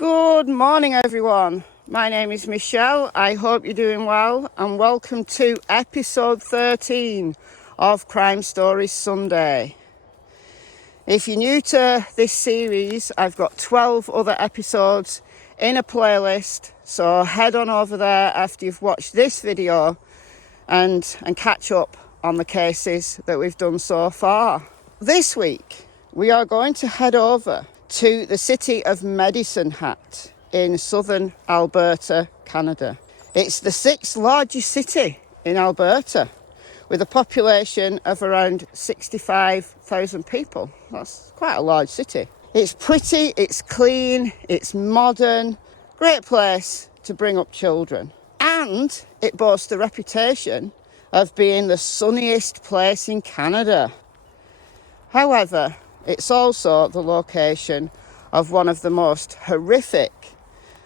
Good morning, everyone. My name is Michelle. I hope you're doing well, and welcome to episode 13 of Crime Stories Sunday. If you're new to this series, I've got 12 other episodes in a playlist, so head on over there after you've watched this video and catch up on the cases that we've done so far. This week, we are going to head over to the city of Medicine Hat in southern Alberta, Canada. It's the 6th largest city in Alberta, with a population of around 65,000 people. That's quite a large city. It's pretty, it's clean, it's modern, great place to bring up children. And it boasts a reputation of being the sunniest place in Canada. However, it's also the location of one of the most horrific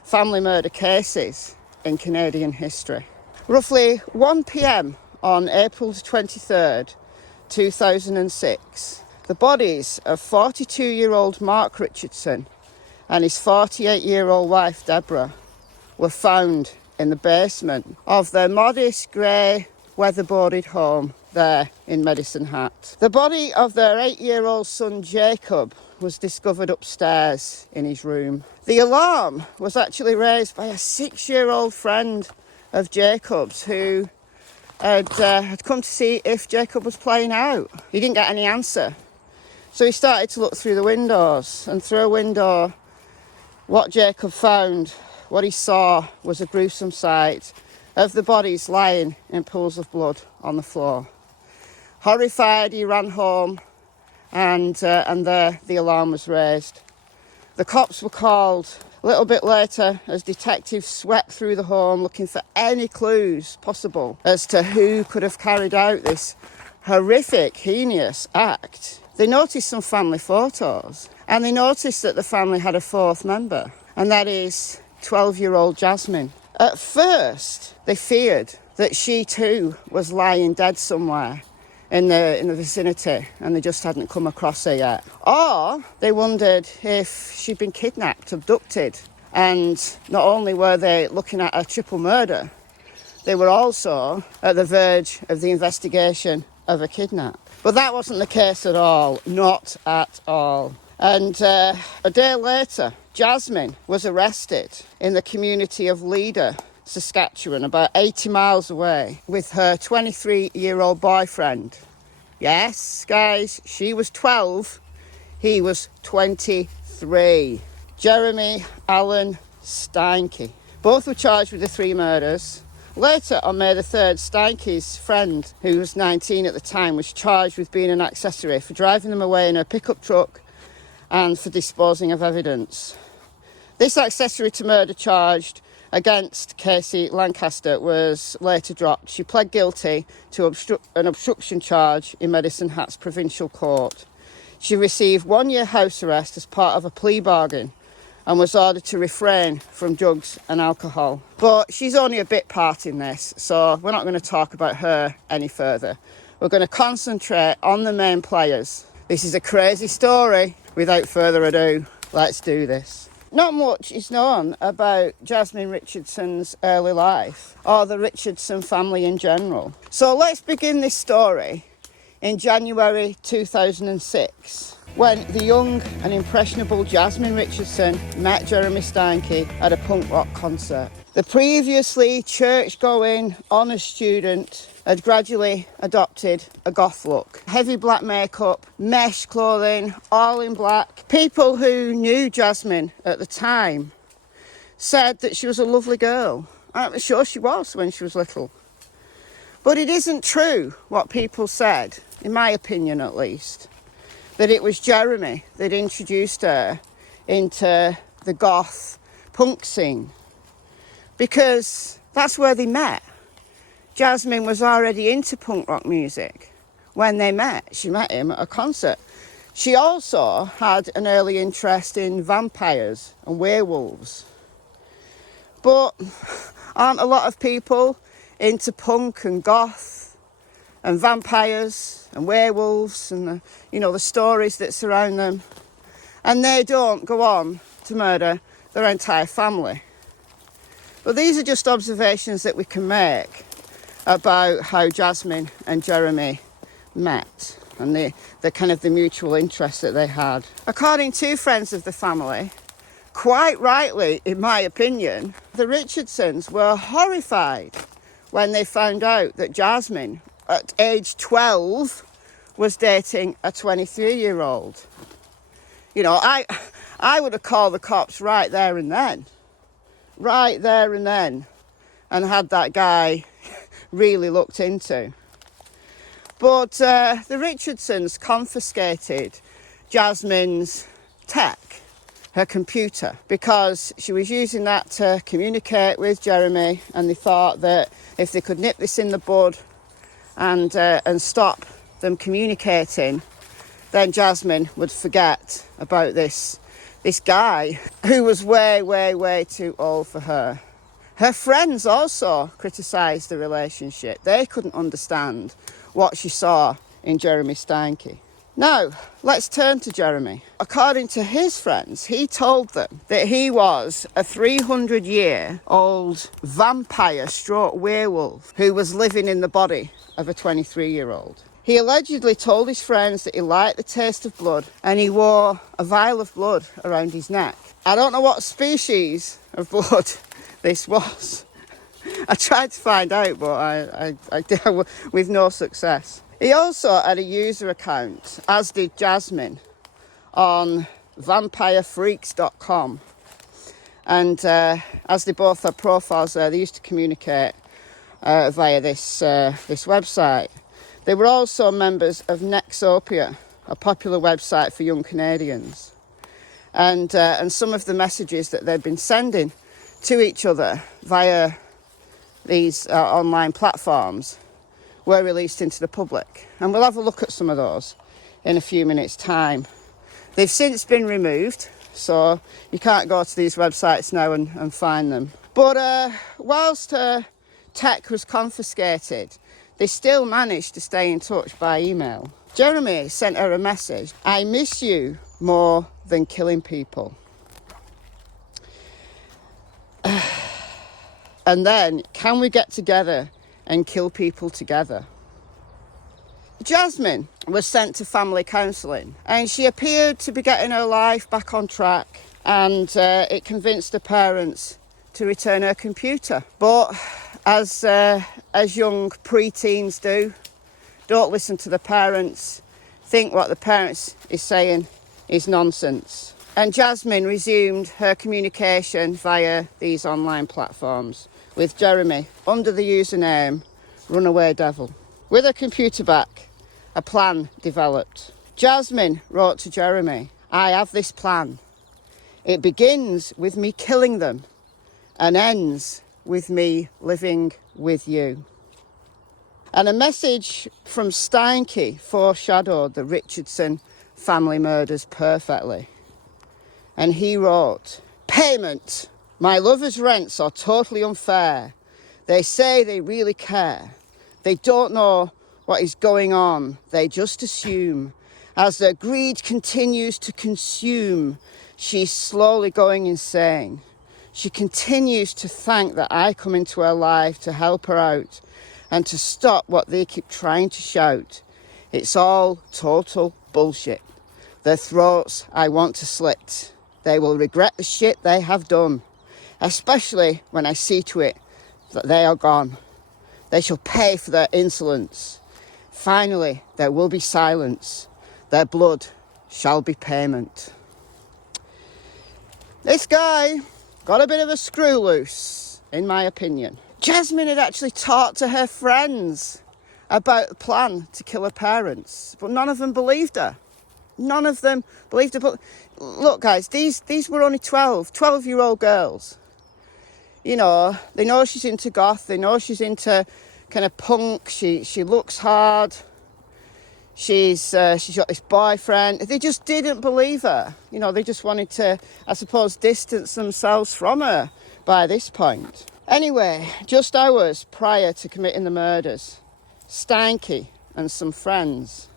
family murder cases in Canadian history. Roughly 1 p.m. on April 23rd, 2006, the bodies of 42-year-old Marc Richardson and his 48-year-old wife Debra were found in the basement of their modest grey weatherboarded home there in Medicine Hat. The body of their 8-year-old son Jacob was discovered upstairs in his room. The alarm was actually raised by a 6-year-old friend of Jacob's who had come to see if Jacob was playing out. He didn't get any answer, so he started to look through the windows, and through a window what Jacob found, what he saw, was a gruesome sight of the bodies lying in pools of blood on the floor. Horrified, he ran home, and there the alarm was raised. The cops were called a little bit later as detectives swept through the home looking for any clues possible as to who could have carried out this horrific, heinous act. They noticed some family photos, and they noticed that the family had a fourth member, and that is 12-year-old Jasmine. At first, they feared that she too was lying dead somewhere in the vicinity, and they just hadn't come across her yet. Or they wondered if she'd been kidnapped, abducted, and not only were they looking at a triple murder, they were also at the verge of the investigation of a kidnap. But that wasn't the case at all, not at all. And a day later, Jasmine was arrested in the community of Leader, Saskatchewan, about 80 miles away, with her 23-year-old boyfriend. Yes, guys, she was 12, he was 23. Jeremy Allan Steinke. Both were charged with the 3 murders. Later, on May the 3rd, Steinke's friend, who was 19 at the time, was charged with being an accessory for driving them away in a pickup truck and for disposing of evidence. This accessory to murder charged against Casey Lancaster was later dropped. She pled guilty to an obstruction charge in Medicine Hat's provincial court. She received 1 year house arrest as part of a plea bargain and was ordered to refrain from drugs and alcohol. But she's only a bit part in this, so we're not going to talk about her any further. We're going to concentrate on the main players. This is a crazy story. Without further ado, let's do this. Not much is known about Jasmine Richardson's early life, or the Richardson family in general. So let's begin this story in January 2006, when the young and impressionable Jasmine Richardson met Jeremy Steinke at a punk rock concert. The previously church-going honours student had gradually adopted a goth look. Heavy black makeup, mesh clothing, all in black. People who knew Jasmine at the time said that she was a lovely girl. I'm sure she was when she was little. But it isn't true what people said, in my opinion at least, that it was Jeremy that introduced her into the goth punk scene, because that's where they met. Jasmine was already into punk rock music when they met. She met him at a concert. She also had an early interest in vampires and werewolves. But aren't a lot of people into punk and goth and vampires and werewolves and the stories that surround them? And they don't go on to murder their entire family. But these are just observations that we can make about how Jasmine and Jeremy met and the kind of the mutual interest that they had. According to friends of the family, quite rightly, in my opinion, the Richardsons were horrified when they found out that Jasmine, at age 12, was dating a 23-year-old. You know, I would have called the cops right there and then, and had that guy really looked into. But the Richardsons confiscated Jasmine's tech, her computer, because she was using that to communicate with Jeremy, and they thought that if they could nip this in the bud and stop them communicating, then Jasmine would forget about this guy who was way too old for her. Her friends also criticised the relationship. They couldn't understand what she saw in Jeremy Steinke. Now, let's turn to Jeremy. According to his friends, he told them that he was a 300-year-old vampire-werewolf who was living in the body of a 23-year-old. He allegedly told his friends that he liked the taste of blood and he wore a vial of blood around his neck. I don't know what species of blood this was. I tried to find out, but I did with no success. He also had a user account, as did Jasmine, on vampirefreaks.com. And as they both had profiles there, they used to communicate via this website. They were also members of Nexopia, a popular website for young Canadians. And some of the messages that they'd been sending to each other via these online platforms were released into the public. And we'll have a look at some of those in a few minutes' time. They've since been removed, so you can't go to these websites now and find them. But whilst her tech was confiscated, they still managed to stay in touch by email. Jeremy sent her a message: "I miss you more than killing people." And then, "Can we get together and kill people together?" Jasmine was sent to family counselling, and she appeared to be getting her life back on track, and it convinced her parents to return her computer. But as young pre-teens do, don't listen to the parents, think what the parents is saying is nonsense. And Jasmine resumed her communication via these online platforms with Jeremy under the username Runaway Devil. With her computer back, a plan developed. Jasmine wrote to Jeremy, "I have this plan. It begins with me killing them and ends with me living with you." And a message from Steinke foreshadowed the Richardson family murders perfectly. And he wrote, "Payment. My lover's rents are totally unfair. They say they really care. They don't know what is going on. They just assume. As their greed continues to consume, she's slowly going insane. She continues to think that I come into her life to help her out and to stop what they keep trying to shout. It's all total bullshit. Their throats I want to slit. They will regret the shit they have done, especially when I see to it that they are gone. They shall pay for their insolence. Finally, there will be silence. Their blood shall be payment." This guy got a bit of a screw loose, in my opinion. Jasmine had actually talked to her friends about the plan to kill her parents, but none of them believed her. None of them believed her. But look, guys, these were only 12-year-old girls. You know, they know she's into goth. They know she's into kind of punk. She looks hard. She's got this boyfriend. They just didn't believe her. You know, they just wanted to, I suppose, distance themselves from her by this point. Anyway, just hours prior to committing the murders, Steinke and some friends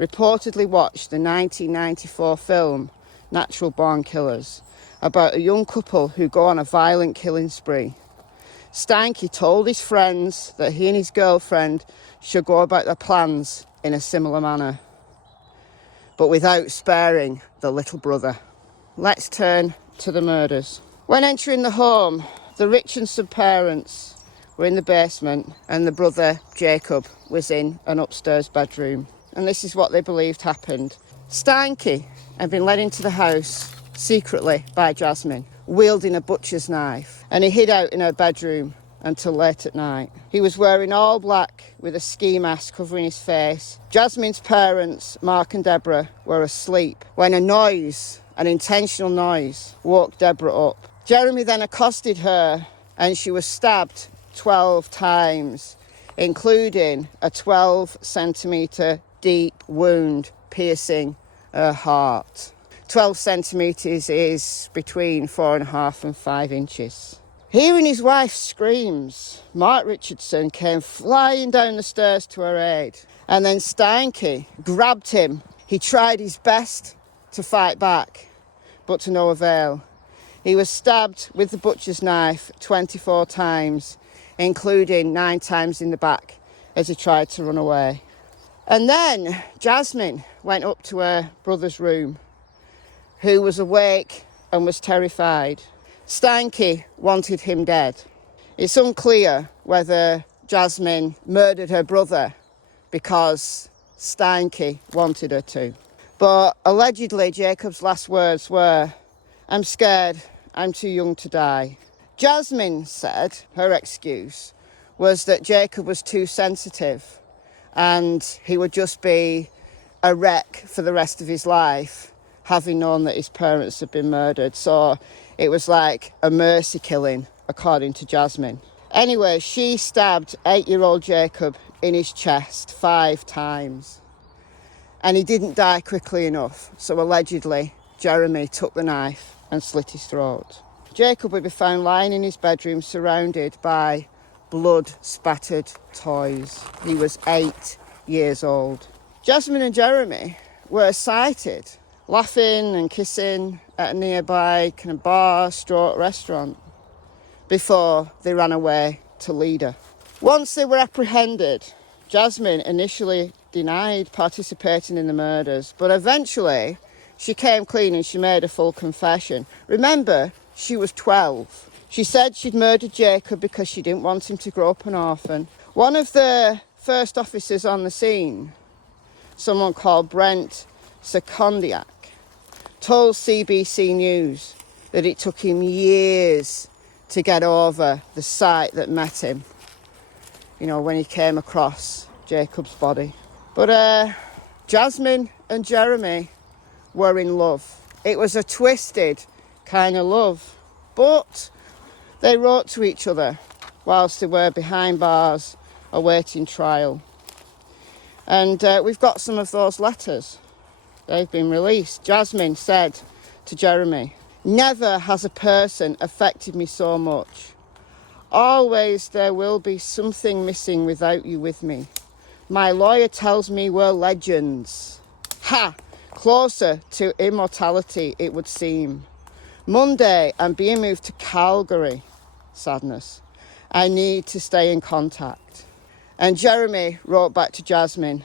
reportedly watched the 1994 film Natural Born Killers about a young couple who go on a violent killing spree. Steinke told his friends that he and his girlfriend should go about their plans in a similar manner, but without sparing the little brother. Let's turn to the murders. When entering the home, the Richardson parents were in the basement and the brother, Jacob, was in an upstairs bedroom. And this is what they believed happened. Steinke had been led into the house secretly by Jasmine, wielding a butcher's knife, and he hid out in her bedroom until late at night. He was wearing all black with a ski mask covering his face. Jasmine's parents, Marc and Debra, were asleep when a noise, an intentional noise, woke Debra up. Jeremy then accosted her and she was stabbed 12 times, including a 12-centimetre deep wound piercing her heart. 12 centimetres is between 4.5 and 5 inches. Hearing his wife's screams, Marc Richardson came flying down the stairs to her aid, and then Steinke grabbed him. He tried his best to fight back, but to no avail. He was stabbed with the butcher's knife 24 times, including 9 times in the back as he tried to run away. And then Jasmine went up to her brother's room, who was awake and was terrified. Steinke wanted him dead. It's unclear whether Jasmine murdered her brother because Steinke wanted her to. But allegedly, Jacob's last words were, "I'm scared, I'm too young to die." Jasmine said her excuse was that Jacob was too sensitive and he would just be a wreck for the rest of his life, having known that his parents had been murdered. So it was like a mercy killing, according to Jasmine. Anyway, she stabbed 8-year-old Jacob in his chest 5 times. And he didn't die quickly enough, so allegedly Jeremy took the knife and slit his throat. Jacob would be found lying in his bedroom surrounded by blood-spattered toys. He was 8 years old. Jasmine and Jeremy were sighted laughing and kissing at a nearby kind of bar, stroke restaurant before they ran away to Leader. Once they were apprehended, Jasmine initially denied participating in the murders, but eventually she came clean and she made a full confession. Remember, she was 12. She said she'd murdered Jacob because she didn't want him to grow up an orphan. One of the first officers on the scene, someone called Brent Secondiak, told CBC News that it took him years to get over the sight that met him, you know, when he came across Jacob's body. But Jasmine and Jeremy were in love. It was a twisted kind of love, but they wrote to each other whilst they were behind bars awaiting trial. And we've got some of those letters. They've been released. Jasmine said to Jeremy, "Never has a person affected me so much. Always there will be something missing without you with me. My lawyer tells me we're legends. Ha! Closer to immortality, it would seem. Monday, I'm being moved to Calgary. Sadness. I need to stay in contact." And Jeremy wrote back to Jasmine,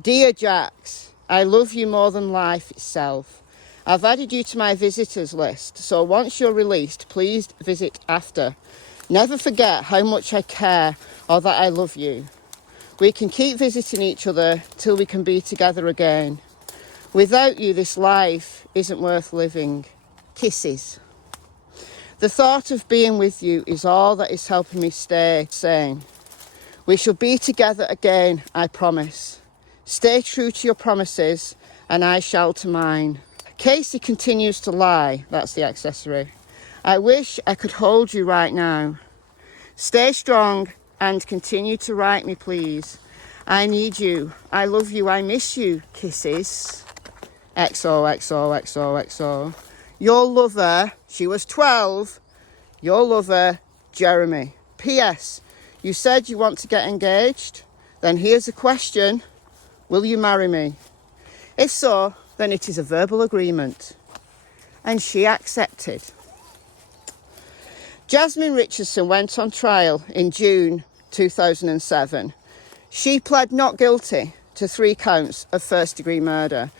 "Dear Jax, I love you more than life itself. I've added you to my visitors list, so once you're released, please visit after. Never forget how much I care or that I love you. We can keep visiting each other till we can be together again. Without you, this life isn't worth living. Kisses." The thought of being with you is all that is helping me stay sane. We shall be together again, I promise. Stay true to your promises, and I shall to mine. Casey continues to lie. That's the accessory. I wish I could hold you right now. Stay strong and continue to write me, please. I need you. I love you. I miss you. Kisses. XOXOXOXO. Your lover, she was 12. Your lover, Jeremy. P.S. You said you want to get engaged? Then here's a question. Will you marry me? If so, then it is a verbal agreement. and she accepted. Jasmine Richardson went on trial in June 2007. She pled not guilty to 3 counts of first-degree murder,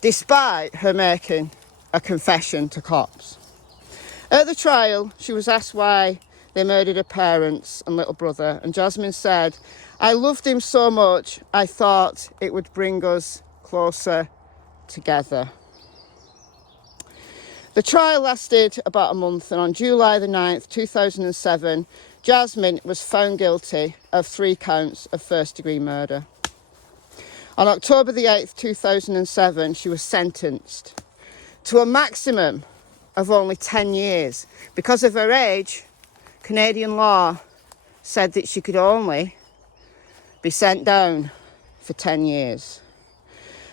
despite her making a confession to cops. At the trial, she was asked why they murdered her parents and little brother, and Jasmine said, "I loved him so much, I thought it would bring us closer together." The trial lasted about a month, and on July the 9th, 2007, Jasmine was found guilty of 3 counts of first-degree murder. On October the 8th, 2007, she was sentenced to a maximum of only 10 years. Because of her age, Canadian law said that she could only be sent down for 10 years.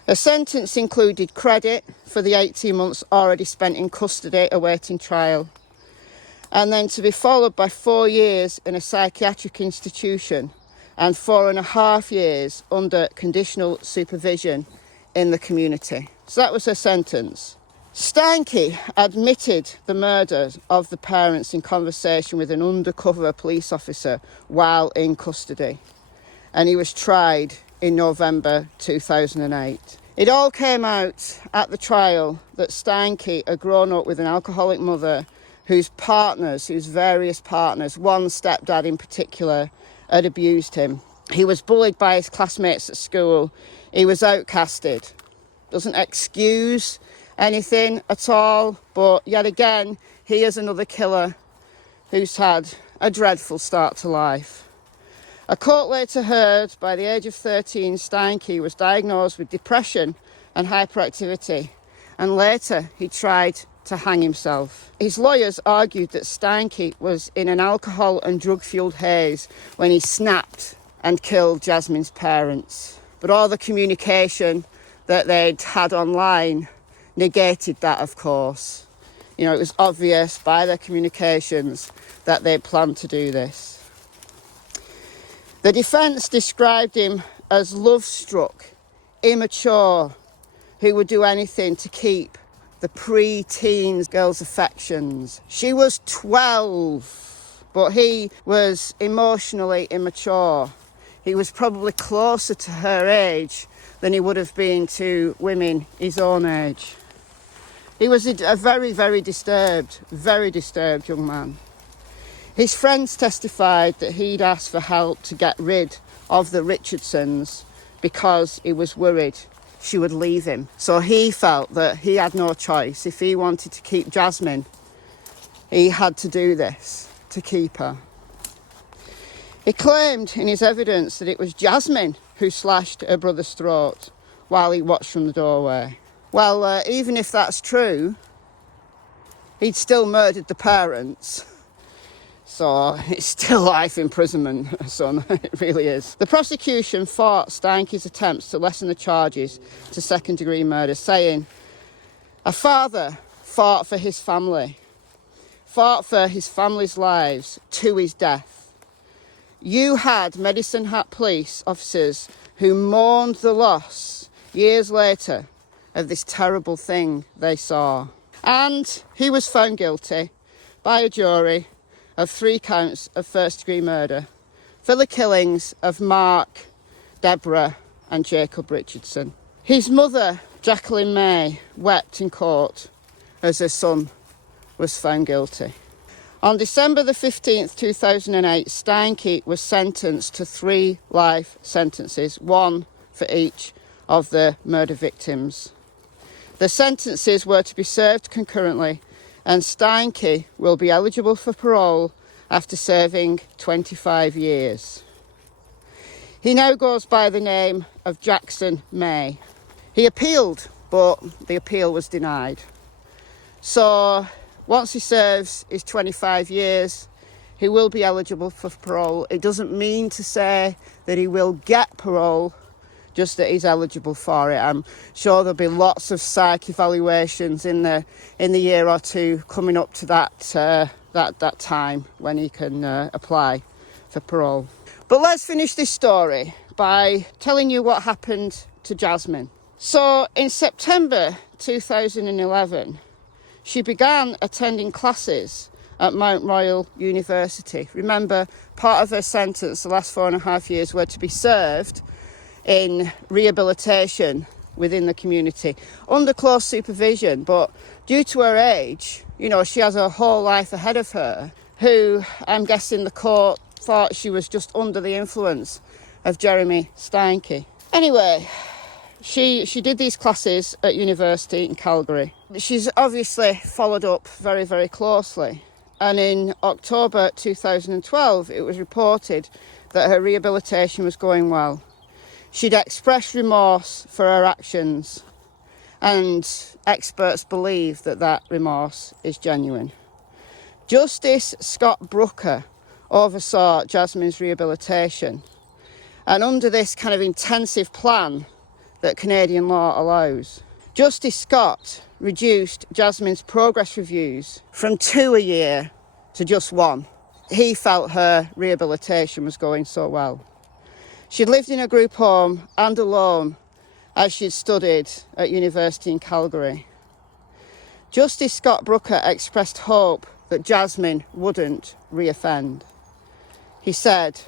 Her sentence included credit for the 18 months already spent in custody awaiting trial, and then to be followed by 4 years in a psychiatric institution and 4.5 years under conditional supervision in the community. So that was her sentence. Steinke admitted the murder of the parents in conversation with an undercover police officer while in custody, and he was tried in November 2008. It all came out at the trial that Steinke had grown up with an alcoholic mother whose various partners, one stepdad in particular, had abused him. He was bullied by his classmates at school. He was outcasted. Doesn't excuse anything at all, but yet again, he is another killer who's had a dreadful start to life. A court later heard by the age of 13, Steinke was diagnosed with depression and hyperactivity, and later he tried to hang himself. His lawyers argued that Steinke was in an alcohol and drug-fueled haze when he snapped and killed Jasmine's parents. But all the communication that they'd had online negated that, of course. You know, it was obvious by their communications that they planned to do this. The defence described him as love-struck, immature, who would do anything to keep the pre-teens girl's affections. She was 12, but he was emotionally immature. He was probably closer to her age than he would have been to women his own age. He was a very, very disturbed young man. His friends testified that he'd asked for help to get rid of the Richardsons because he was worried she would leave him. So he felt that he had no choice. If he wanted to keep Jasmine, he had to do this to keep her. He claimed in his evidence that it was Jasmine who slashed her brother's throat while he watched from the doorway. Well, even if that's true, he'd still murdered the parents. So it's still life imprisonment, son. It really is. The prosecution fought Steinke's attempts to lessen the charges to second-degree murder, saying, "A father fought for his family, fought for his family's lives to his death. You had Medicine Hat police officers who mourned the loss years later of this terrible thing they saw." And he was found guilty by a jury of 3 counts of first-degree murder for the killings of Marc, Debra and Jacob Richardson. His mother, Jacqueline May, wept in court as her son was found guilty. On December the 15th, 2008, Steinke was sentenced to 3 life sentences, 1 for each of the murder victims. The sentences were to be served concurrently, and Steinke will be eligible for parole after serving 25 years. He now goes by the name of Jackson May. He appealed, but the appeal was denied. So once he serves his 25 years, he will be eligible for parole. It doesn't mean to say that he will get parole, just that he's eligible for it. I'm sure there'll be lots of psych evaluations in the year or two coming up to that time when he can apply for parole. But let's finish this story by telling you what happened to Jasmine. So in September 2011, she began attending classes at Mount Royal University. Remember, part of her sentence, the last 4.5 years, were to be served in rehabilitation within the community under close supervision. But due to her age, you know, she has her whole life ahead of her, who I'm guessing the court thought she was just under the influence of Jeremy Steinke. Anyway, she did these classes at university in Calgary. She's obviously followed up very, very closely. And in October 2012, it was reported that her rehabilitation was going well. She'd expressed remorse for her actions, and experts believe that that remorse is genuine. Justice Scott Brooker oversaw Jasmine's rehabilitation, and under this kind of intensive plan that Canadian law allows, Justice Scott reduced Jasmine's progress reviews from 2 a year to just 1. He felt her rehabilitation was going so well. She'd lived in a group home and alone as she'd studied at university in Calgary. Justice Scott Brooker expressed hope that Jasmine wouldn't reoffend. He said,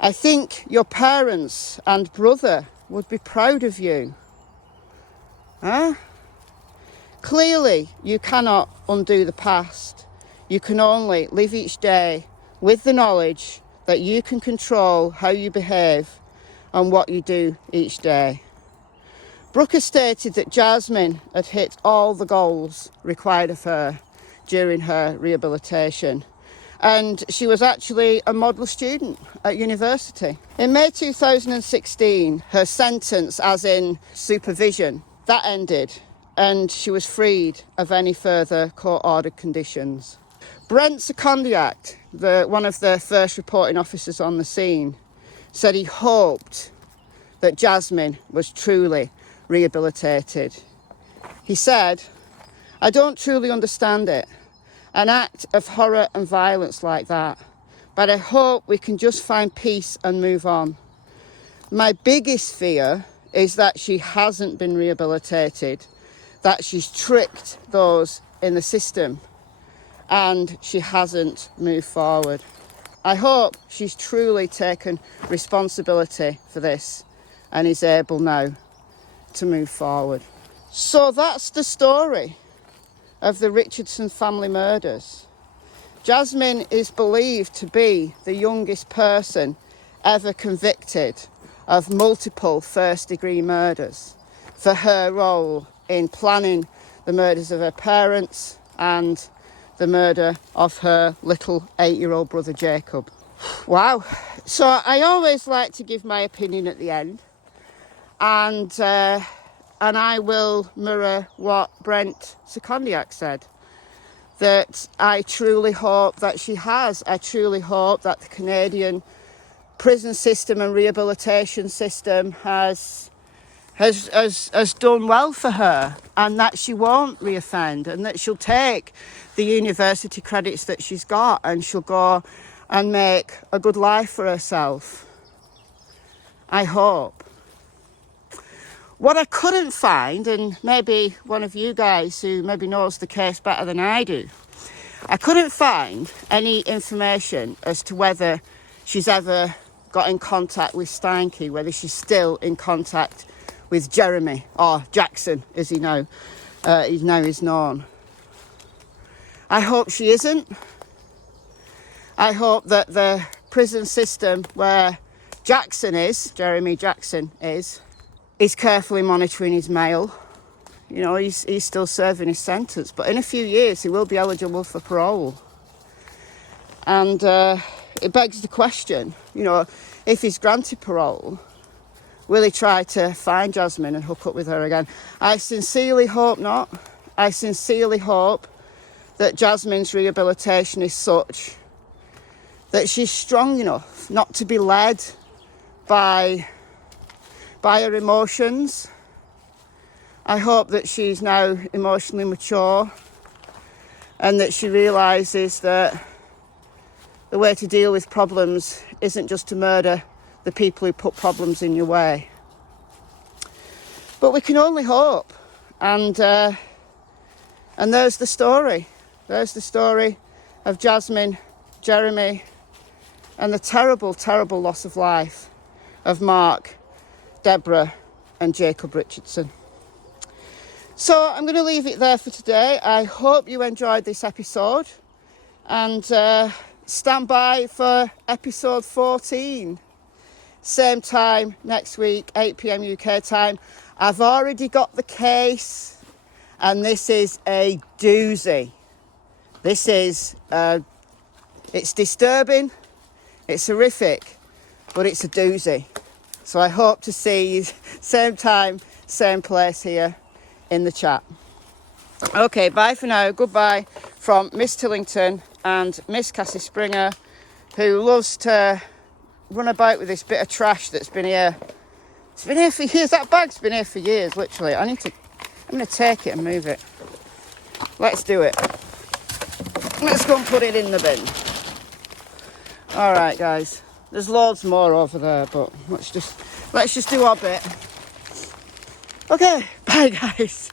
"I think your parents and brother would be proud of you." Huh? Clearly, you cannot undo the past. You can only live each day with the knowledge that you can control how you behave and what you do each day. Brooker stated that Jasmine had hit all the goals required of her during her rehabilitation, and she was actually a model student at university. In May 2016, her sentence, as in supervision, that ended, and she was freed of any further court-ordered conditions. Brent Secondiak, one of the first reporting officers on the scene, said he hoped that Jasmine was truly rehabilitated. He said, "I don't truly understand it, an act of horror and violence like that, but I hope we can just find peace and move on. My biggest fear is that she hasn't been rehabilitated, that she's tricked those in the system, and she hasn't moved forward. I hope she's truly taken responsibility for this and is able now to move forward." So that's the story of the Richardson family murders. Jasmine is believed to be the youngest person ever convicted of multiple first-degree murders for her role in planning the murders of her parents and the murder of her little 8-year-old brother Jacob. Wow. So I always like to give my opinion at the end, and I will mirror what Brent Secondiak said, that I truly hope that she has. I truly hope that the Canadian prison system and rehabilitation system has done well for her, and that she won't reoffend, and that she'll take the university credits that she's got and she'll go and make a good life for herself. I hope. What I couldn't find, and maybe one of you guys who maybe knows the case better than I do, I couldn't find any information as to whether she's ever got in contact with Steinke, whether she's still in contact with Jeremy, or Jackson as he now is known. I hope she isn't. I hope that the prison system where Jeremy Jackson is carefully monitoring his mail. You know, he's still serving his sentence, but in a few years he will be eligible for parole. And it begs the question, you know, if he's granted parole, will he try to find Jasmine and hook up with her again? I sincerely hope not. I sincerely hope that Jasmine's rehabilitation is such that she's strong enough not to be led by her emotions. I hope that she's now emotionally mature and that she realises that the way to deal with problems isn't just to murder the people who put problems in your way. But we can only hope, and And there's the story. There's the story of Jasmine, Jeremy, and the terrible, terrible loss of life of Marc, Debra, and Jacob Richardson. So I'm going to leave it there for today. I hope you enjoyed this episode, and stand by for episode 14. Same time next week, 8 p.m. UK time. I've already got the case, and this is a doozy. This is, it's disturbing, it's horrific, but it's a doozy. So I hope to see you same time, same place here in the chat. Okay, bye for now. Goodbye from Miss Tillington and Miss Cassie Springer, who loves to run about with this bit of trash that's been here. It's been here for years. That bag's been here for years, literally. I'm going to take it and move it. Let's do it. Let's go and put it in the bin. All right, guys. There's loads more over there, but let's just do our bit. Okay, bye, guys.